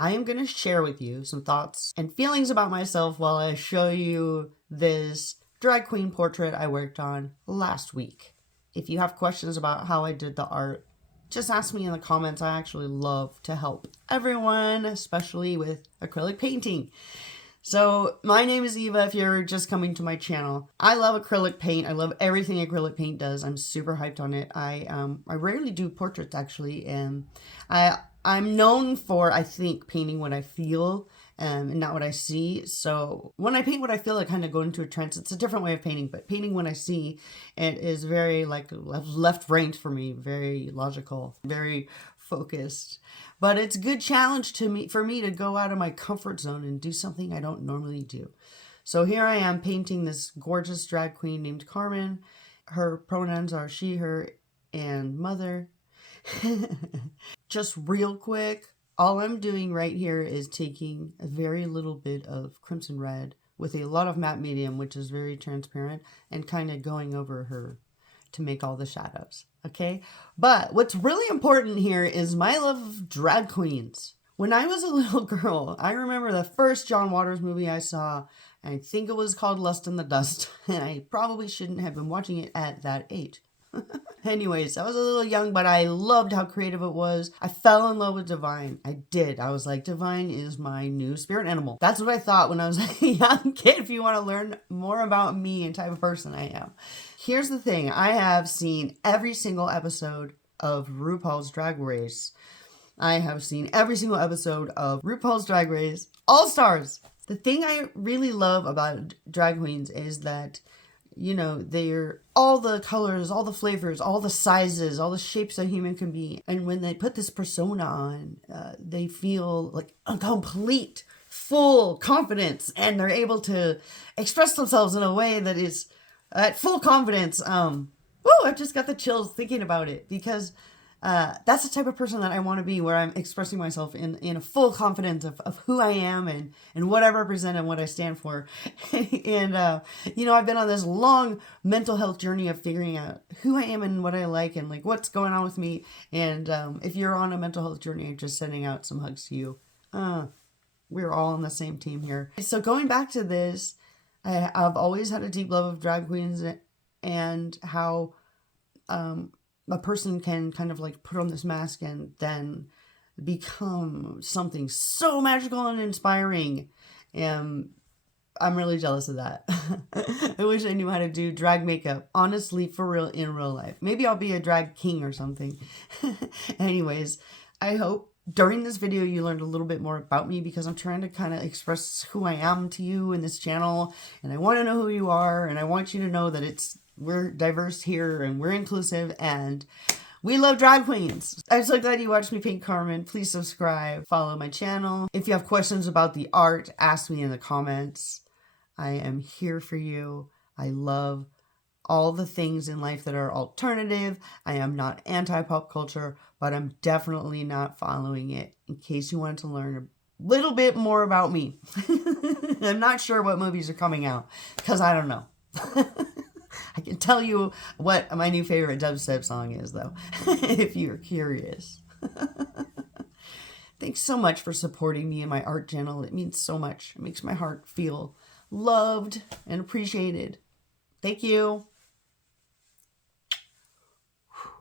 I am going to share with you some thoughts and feelings about myself while I show you this drag queen portrait I worked on last week. If you have questions about how I did the art, just ask me in the comments. I actually love to help everyone, especially with acrylic painting. So my name is Eva if you're just coming to my channel. I love acrylic paint. I love everything acrylic paint does. I'm super hyped on it. I rarely do portraits actually, and I'm known for, I think, painting what I feel and not what I see. So when I paint what I feel, I kind of go into a trance. It's a different way of painting, but painting what I see, it is very like left brained for me, very logical, very focused. But it's a good challenge for me to go out of my comfort zone and do something I don't normally do. So here I am painting this gorgeous drag queen named Carmen. Her pronouns are she, her, and mother. Just real quick, all I'm doing right here is taking a very little bit of crimson red with a lot of matte medium, which is very transparent, and kind of going over her to make all the shadows. Okay, but what's really important here is my love of drag queens. When I was a little girl, I remember the first John Waters movie I saw. I think it was called Lust in the Dust, and I probably shouldn't have been watching it at that age. Anyways, I was a little young, but I loved how creative it was. I fell in love with Divine. I did. I was like, Divine is my new spirit animal. That's what I thought when I was a young kid, if you want to learn more about me and type of person I am. Here's the thing. I have seen every single episode of RuPaul's Drag Race. I have seen every single episode of RuPaul's Drag Race All Stars. The thing I really love about drag queens is that, you know, they're all the colors, all the flavors, all the sizes, all the shapes a human can be. And when they put this persona on, they feel like a complete, full confidence, and they're able to express themselves in a way that is at full confidence. I've just got the chills thinking about it, because that's the type of person that I want to be, where I'm expressing myself in a full confidence of who I am and what I represent and what I stand for. And, you know, I've been on this long mental health journey of figuring out who I am and what I like and like what's going on with me. And if you're on a mental health journey, I'm just sending out some hugs to you. We're all on the same team here. So going back to this, I've always had a deep love of drag queens and how a person can kind of like put on this mask and then become something so magical and inspiring. And I'm really jealous of that. I wish I knew how to do drag makeup, honestly, for real, in real life. Maybe I'll be a drag king or something. Anyways, I hope during this video you learned a little bit more about me, because I'm trying to kind of express who I am to you in this channel, and I want to know who you are, and I want you to know that we're diverse here and we're inclusive and we love drag queens. I'm so glad you watched me paint Carmen. Please subscribe, follow my channel. If you have questions about the art, ask me in the comments. I am here for you. I love all the things in life that are alternative. I am not anti-pop culture, but I'm definitely not following it, in case you want to learn a little bit more about me. I'm not sure what movies are coming out, because I don't know. I can tell you what my new favorite dubstep song is, though, if you're curious. Thanks so much for supporting me and my art channel. It means so much. It makes my heart feel loved and appreciated. Thank you.